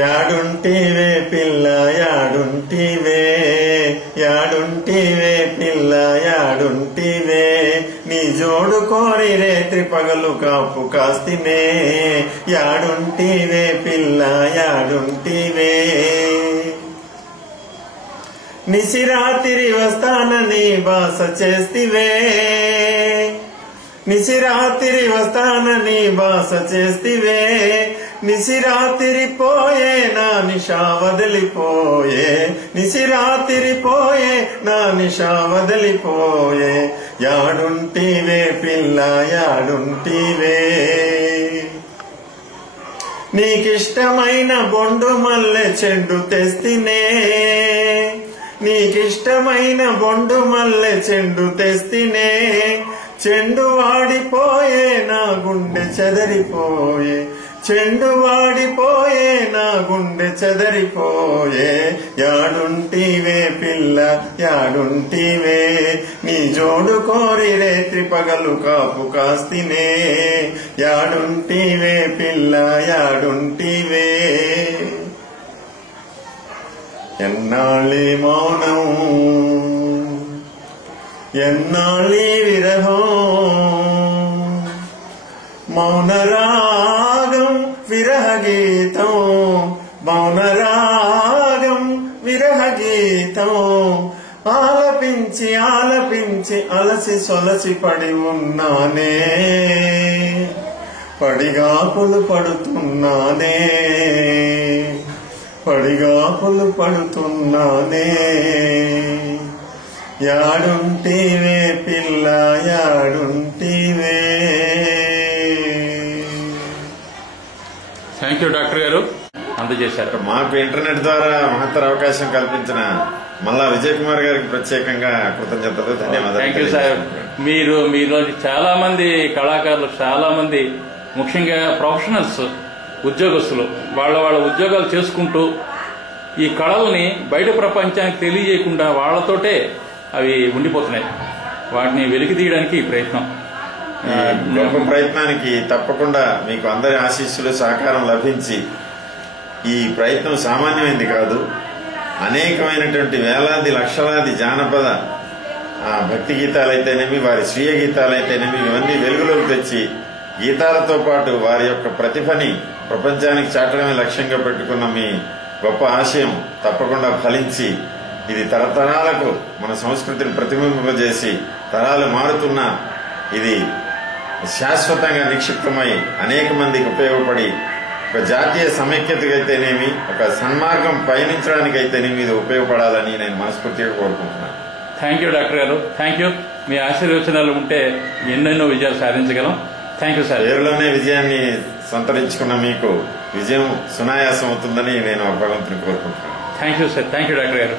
యాడుంటివే పిల్ల యాడుంటివే, యాడుంటివే పిల్ల యాడుంటివే, నీ జోడు కోరి రేత్రి పగలు కాపు కాస్తినే, యాడుంటివే పిల్ల యాడుంటివే. నిశిరాతిరి వస్తానని బాస చేస్తివే, నిశిరాతిరి వస్తానని బాస చేస్తివే, నిశిరాతిరి పోయే నా నిషా వదిలిపోయే, నిశిరాతిరి పోయే నా నిషా వదిలిపోయే, యాడుంటివే పిల్ల యాడుంటివే. నీకిష్టమైన బొండు మల్లె చెండు తెస్తినే, నీకిష్టమైన బొండు మల్లె చెండు తెస్తినే, చెండు వాడిపోయే నా గుండె చెదరిపోయే, చెండు వాడిపోయే నా గుండె చెదరిపోయే, యాడుంటివే పిల్ల యాడుంటివే, నీ జోడు కోరి రేత్రి పగలు కాపు కాస్తినే, యాడుంటివే పిల్ల యాడుంటివే. ఎన్నాళ్ళీ మౌనం ఎన్నాళ్ళీ విరహం, మౌనరాగం విరహ గీతం, మౌనరాగం విరహ గీతం, ఆలపించి ఆలపించి అలసి సొలసి పడి ఉన్నానే, పడిగాపులు పడుతున్నానే, పడిగాపులు పడుతున్నానే, యాడుంటివే పిల్ల యాడుంటివే. థ్యాంక్ యూ డాక్టర్ గారు, అందజేశారు. మాకు ఇంటర్నెట్ ద్వారా మహత్తర అవకాశం కల్పించిన మల్లా విజయ్ కుమార్ గారికి ప్రత్యేకంగా కృతజ్ఞతలు, ధన్యవాదాలు. Thank you sir. మీలో చాలా మంది కళాకారులు, చాలా మంది ముఖ్యంగా ప్రొఫెషనల్స్, ఉద్యోగస్తులు వాళ్ళ ఉద్యోగాలు చేసుకుంటూ ఈ కళల్ని బయట ప్రపంచానికి తెలియజేయకుండా వాళ్లతోటే అవి ఉండిపోతున్నాయి. వాటిని వెలికి తీయడానికి ఈ ప్రయత్నం, గొప్ప ప్రయత్నానికి తప్పకుండా మీకు అందరి ఆశీస్సులు సహకారం లభించి, ఈ ప్రయత్నం సామాన్యమైంది కాదు. అనేకమైనటువంటి వేలాది లక్షలాది జానపద భక్తి గీతాలైతేనేమి, వారి స్వీయ గీతాలైతేనేమి, ఇవన్నీ వెలుగులోకి తెచ్చి గీతాలతో పాటు వారి యొక్క ప్రతిభని ప్రపంచానికి చాటడమే లక్ష్యంగా పెట్టుకున్న మీ గొప్ప ఆశయం తప్పకుండా ఫలించి, ఇది తరతరాలకు మన సంస్కృతిని ప్రతిబింబింపజేసి, తరాలు మారుతున్నా ఇది శాశ్వతంగా నిక్షిప్తమై అనేక మందికి ఉపయోగపడి, ఒక జాతీయ సమైక్యతకైతేనేమి, ఒక సన్మార్గం పయనించడానికైతేనేమి ఇది ఉపయోగపడాలని నేను మనస్ఫూర్తిగా కోరుకుంటున్నాను. థ్యాంక్ యూ డాక్టర్ గారు, థ్యాంక్ యూ. మీ ఆశీర్వచనాలు ఉంటే ఎన్నెన్నో విజయాలు సాధించగలం. Thank you sir. పేరులోనే విజయాన్ని సంతరించుకున్న మీకు విజయం సునాయాసం అవుతుందని నేను భగవంతుని కోరుకుంటున్నాను. Thank you sir. Thank you doctor గారు.